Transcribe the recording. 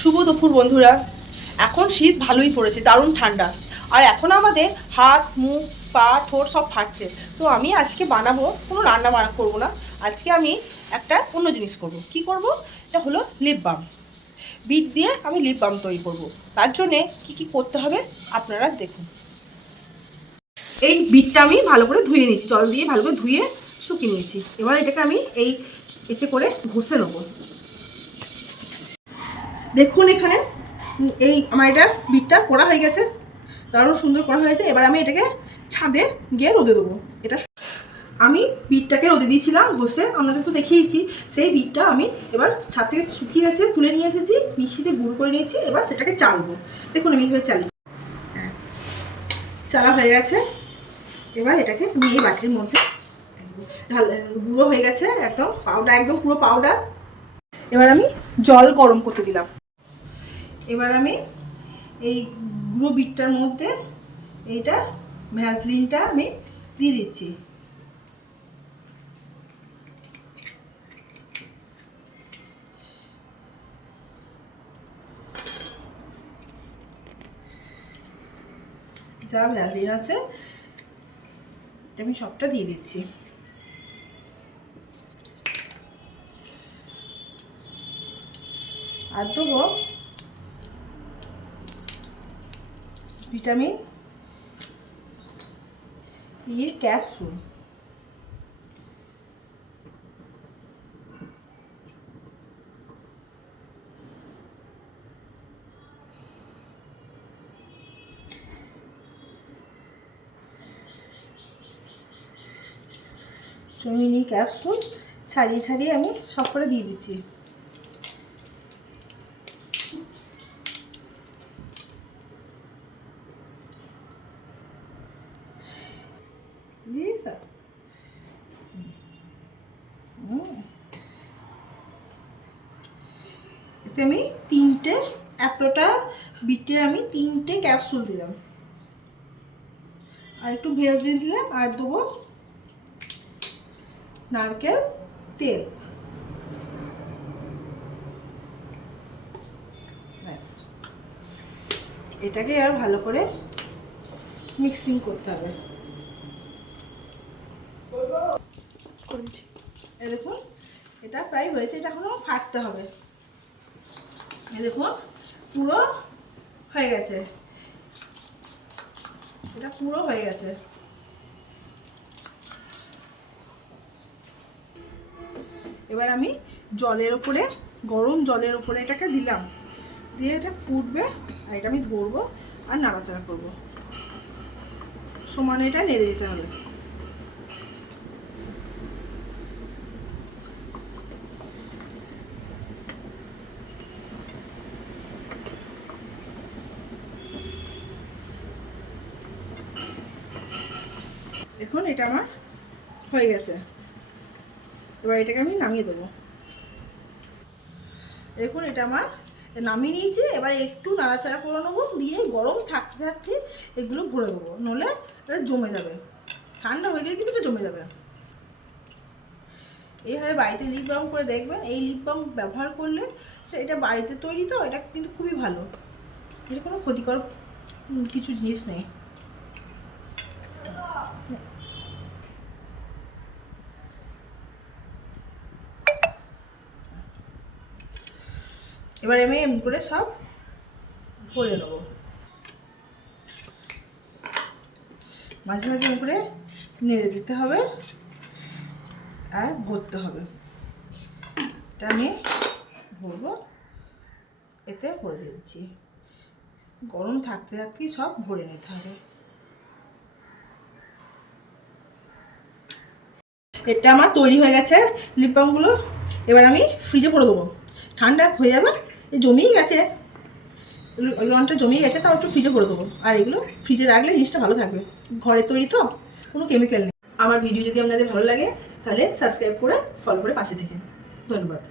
শুভ দুপুর বন্ধুরা। এখন শীত ভালোই পড়েছে, দারুণ ঠান্ডা। আর এখন আমাদের হাত, মুখ, পা, ঠোঁট সব ফাটছে। তো আমি আজকে বানাবো, কোনো রান্না করবো না। আজকে আমি একটা অন্য জিনিস করব। কি করব? এটা হলো লিপ বাম। বিট দিয়ে আমি লিপ বাম তৈরি করব। তার জন্যে কি করতে হবে আপনারা দেখুন। এই বিটটা আমি ভালো করে ধুয়ে নিয়েছি, জল দিয়ে ভালো করে ধুয়ে শুকিয়ে নিয়েছি। এবার এটাকে আমি এতে করে ঘষে নেবো। দেখুন এখানে আমার এটা বিটটা করা হয়ে গেছে, দারুণ সুন্দর করা হয়েছে। এবার আমি এটাকে ছাদে গিয়ে রোদে দেবো। এটা আমি বিটটাকে রোদে দিয়েছিলাম ঘষে, আপনাদের তো দেখিয়েছি। সেই বিটটা আমি এবার ছাদ থেকে শুকিয়ে গেছে, তুলে নিয়ে এসেছি, মিক্সিতে গুঁড়ো করে নিয়েছি। এবার সেটাকে চালবো। দেখুন আমি এভাবে চালি, চালা হয়ে গেছে। এবার এটাকে নিয়ে বাটির মধ্যে গুঁড়ো হয়ে গেছে, একদম পাউডার, একদম পুরো পাউডার। এবার আমি জল গরম করতে দিলাম। এবার আমি এই গুঁড়ো বিটটার মধ্যে এইটা ভ্যাসলিনটা আমি দিয়ে দিচ্ছি। যা ভ্যাসলিন আছে এটা আমি সবটা দিয়ে দিচ্ছি। আর দেবো ভিটামিন ইর ক্যাপসুল। ভিটামিন ই ক্যাপসুল ছাড়িয়ে ছাড়িয়ে আমি সব করে দিয়ে দিচ্ছি। স্যার এতে আমি এতটা বিটে আমি 3টে ক্যাপসুল দিলাম, আর একটু ভেজলিন দিলাম, আর দেবো নারকেল তেল। ব্যাস, এটাকে এবার ভালো করে মিক্সিং করতে হবে। দেখুন এটা প্রায় হয়েছে, এটা এখনো ফাটতে হবে। দেখুন পুরো হয়ে গেছে, এটা পুরো হয়ে গেছে। এবার আমি জলের ওপরে, গরম জলের ওপরে এটাকে দিলাম, দিয়ে এটা ফুটবে। আর এটা আমি ধরবো আর নাড়াচাড়া করবো, সমানে এটা নেড়ে দিতে হবে। দেখুন এটা আমার হয়ে গেছে। এবার এটাকে আমি নামিয়ে দেবো। দেখুন এটা আমার নামিয়ে নিয়েছি। এবার একটু নাড়াচাড়া করে নেবো, দিয়ে গরম থাকতে থাকতে এগুলো ভরে দেবো, নইলে এটা জমে যাবে। ঠান্ডা হয়ে গেলে কিন্তু এটা জমে যাবে। এইভাবে বাড়িতে লিপ বাম করে দেখবেন। এই লিপ বাম ব্যবহার করলে এটা বাড়িতে তৈরি, তো এটা কিন্তু খুবই ভালো। এটা কোনো ক্ষতিকর কিছু জিনিস নেই। এবার আমি এমনি করে সব ভরে নেবো, মাঝে মাঝে করে নেড়ে দিতে হবে আর ভরতে হবে। এটা আমি ভরবো, এতে ভরে দিয়ে দিচ্ছি। গরম থাকতে থাকতেই সব ভরে নিতে হবে। এটা আমার তৈরি হয়ে গেছে লিপ বামগুলো। এবার আমি ফ্রিজে ভরে দেবো, ঠান্ডা হয়ে যাবে। জমিয়ে গেছে, এগুলো অনেকটা জমিয়ে গেছে, তাও একটু ফ্রিজে ভরে দেবো। আর এগুলো ফ্রিজে রাখলে জিনিসটা ভালো থাকবে, ঘরে তৈরি তো, কোনো কেমিক্যাল নেই। আমার ভিডিও যদি আপনাদের ভালো লাগে তাহলে সাবস্ক্রাইব করে ফলো করে পাশে থেকে। ধন্যবাদ।